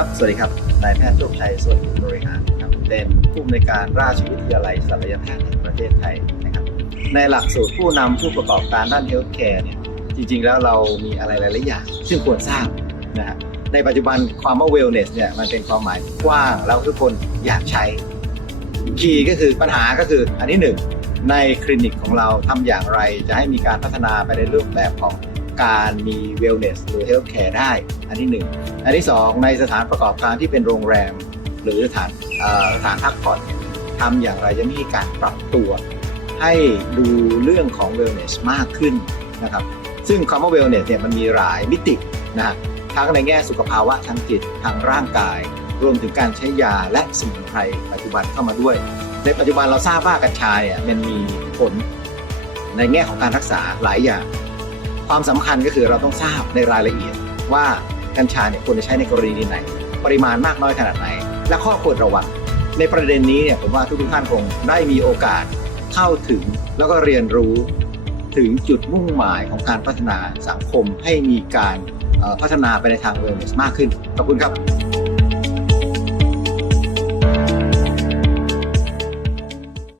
ครับ สวัสดีครับ นายแพทย์โชคชัยสวนบริหารครับ เป็นผู้อำนวยการราชวิทยาลัยศัลยแพทย์แห่งประเทศไทยนะครับ ในหลักสูตรผู้นำผู้ประกอบการด้านเฮลท์แคร์เนี่ย จริง ๆ แล้วเรามีอะไรหลายๆอย่าง ซึ่งควรทราบนะฮะ ในปัจจุบันความว่า wellness เนี่ย มันเป็นความหมายกว้างแล้วทุกคนอยากใช้ คีย์ก็คือปัญหาก็คืออันที่หนึ่งในคลินิกของเราทำอย่างไรจะให้มีการพัฒนาไปในรูปแบบของ การมี wellness หรือ health care ได้ อันที่หนึ่งอันที่สองในสถานประกอบการที่เป็นโรงแรม หรือสถานสถานพักผ่อนทำอย่างไรจะมีการปรับตัว ให้ดูเรื่องของ wellness มากขึ้นนะครับซึ่งคำว่า wellness เนี่ยมันมีหลายมิตินะฮะทั้งในแง่สุขภาวะทางจิตทางร่างกาย รวมถึงการใช้ยาและสมุนไพรปัจจุบันเข้ามาด้วย ในปัจจุบันเราทราบว่ากัญชาเนี่ยมันมีผลในแง่ของการรักษาหลายอย่าง ความสำคัญก็คือเราต้องทราบในรายละเอียดว่ากัญชาเนี่ยควรจะใช้ในกรณีไหน ปริมาณมากน้อยขนาดไหน และข้อควรระวังในประเด็นนี้เนี่ยผมว่าทุกท่านคงได้มีโอกาสเข้าถึงแล้วก็เรียนรู้ถึงจุดมุ่งหมายของการพัฒนาสังคมให้มีการพัฒนาไปในทางเวลเนสมากขึ้น ขอบคุณครับ